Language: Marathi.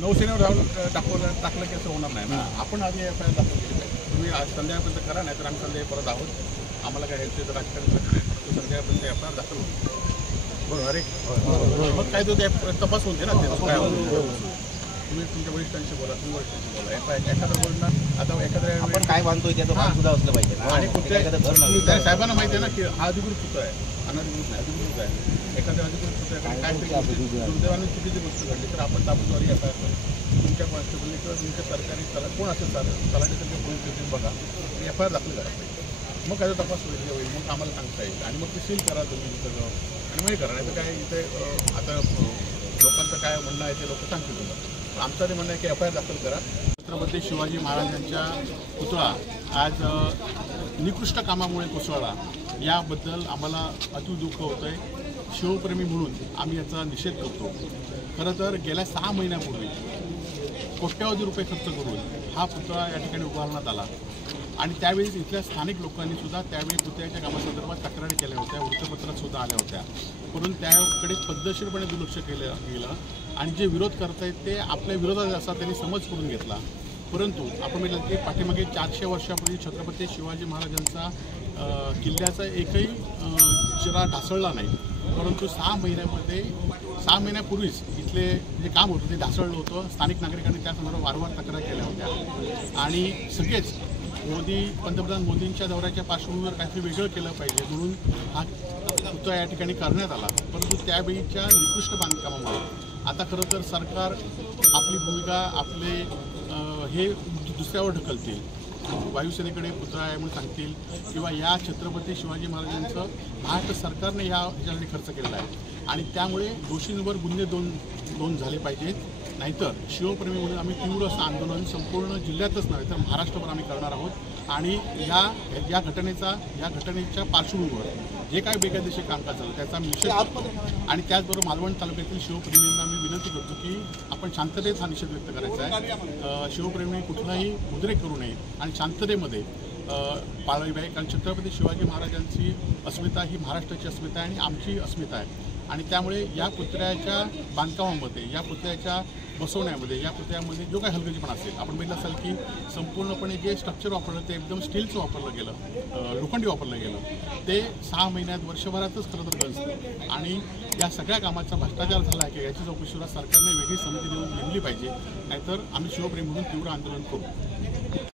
नौसेनेवर टाकलं की असं होणार नाही ना. आपण आधी FIR दाखल केली पाहिजे. तुम्ही आज संध्याकाळपर्यंत करा, नाही तर आम्ही संध्याकाळी परत आहोत. आम्हाला काय ह्याचं राजकारण नाही, संध्याकाळपर्यंत FIR दाखल होईल. बरोबर. अरे मग काय तो तपास होते ना, त्याचं काय तुम्ही तुमच्या वरिष्ठांशी बोला, तुम्ही वरिष्ठांशी बोला. एखादं बोलणार आता एखाद्या आपण काय बांधतोय त्याचं भान सुद्धा असलं पाहिजे. आणि कुठल्या त्या साहेबांना माहिती आहे ना की हा अधिकृत पुतळा आहे, अनधिकृत नाही, अधिकृत आहे. एखाद्या अधिकृत पुतळ्याकडे काय दुर्दैवाने चुकीची गोष्ट घडली तर आपण ताबडतोब FIR करू. तुमच्या कॉन्स्टेबलने किंवा तुमच्या सरकारी कोण असेल तलाठीसारख्या पोलीस स्टेशन बघा, FIR दाखल करायला पाहिजे. मग काय तपास होईल, मग आम्हाला सांगता येईल. आणि मग ते सील करा तुम्ही सगळं आणि मग करा. नाही तर काय इथे आता लोकांचं काय म्हणणं आहे ते लोक सांगतील तुम्हाला. आमचं ते म्हणणं आहे की FIR दाखल करा. छत्रपती शिवाजी महाराजांच्या पुतळा आज निकृष्ट कामामुळे कोसळला, याबद्दल आम्हाला अति दुःख होतं आहे. शिवप्रेमी म्हणून आम्ही याचा निषेध करतो. खरं तर गेल्या 6 महिन्यापूर्वी कोट्यावधी रुपये खर्च करून हा पुतळा या ठिकाणी उभारण्यात आला आणि त्यावेळी इथल्या स्थानिक लोकांनी सुद्धा त्यावेळी पुतळ्याच्या कामासंदर्भात तक्रारी केल्या होत्या, वृत्तपत्रात सुद्धा आल्या होत्या. परंतु त्याकडे पद्धतशीरपणे दुर्लक्ष केलं गेलं आणि जे विरोध करतायत ते आपल्या विरोधात असा त्यांनी समज करून घेतला. परंतु आपण म्हटलं की पाठीमागे 400 वर्षापूर्वी छत्रपती शिवाजी महाराजांचा किल्ल्याचा एकही चिरा ढासळला नाही. परंतु 6 महिन्यापूर्वीच इथले जे काम होतं ते ढासळलं होतं. स्थानिक नागरिकांनी त्या संदर्भात वारंवार तक्रार केल्या होत्या आणि सगळेच पंतप्रधान मोदींच्या दौऱ्याच्या पार्श्वभूमीवर काहीतरी वेगळं केलं पाहिजे म्हणून हा पुतळा या ठिकाणी करण्यात आला. परंतु त्यावेळीच्या निकृष्ट बांधकामामुळे आता खरं तर सरकार आपली भूमिका आपले हे दुसऱ्यावर ढकलतील. वायुसेनेकडे पुतळा आहे म्हणून सांगतील किंवा या छत्रपती शिवाजी महाराजांचं महाराष्ट्र सरकारने ह्याच्यासाठी खर्च केलेला आहे आणि त्यामुळे दोषींवर गुन्हे नोंद झाले पाहिजेत. नाहीतर शिवप्रेमी म्हणून आम्ही तीव्र असं आंदोलन संपूर्ण जिल्ह्यातच नव्हे तर महाराष्ट्रभर आम्ही करणार आहोत. आणि या घटनेच्या पार्श्वभूमीवर जे काय बेकायदेशीर कामकाज झालं त्याचा निषेध आणि त्याचबरोबर मालवण तालुक्यातील शिवप्रेमींना मी विनंती करतो की आपण शांततेत हा निषेध व्यक्त करायचा आहे. शिवप्रेमी कुठलाही उद्रेक करू नये आणि शांततेमध्ये पाळावी आहे. कारण छत्रपती शिवाजी महाराजांची अस्मिता ही महाराष्ट्राची अस्मिता आहे आणि आमची अस्मिता आहे. आणि त्यामुळे या पुतळ्याच्या बांधकामामध्ये, या पुतळ्याच्या बसवण्यामध्ये, या पुतळ्यामध्ये जो काही हलगर्जीपणा असेल, आपण बघितलं असाल की संपूर्णपणे जे स्ट्रक्चर वापरलं ते एकदम स्टीलचं वापरलं गेलं, लोखंडी वापरलं गेलं. ते 6 महिन्यात, वर्षभरातच खरं तर गंजतं. आणि या सगळ्या कामाचा भ्रष्टाचार झाला आहे की याची चौकशीला सरकारने वेगळी समिती देऊन नेमली पाहिजे, नाहीतर आम्ही शिवप्रेमी म्हणून तीव्र आंदोलन करू.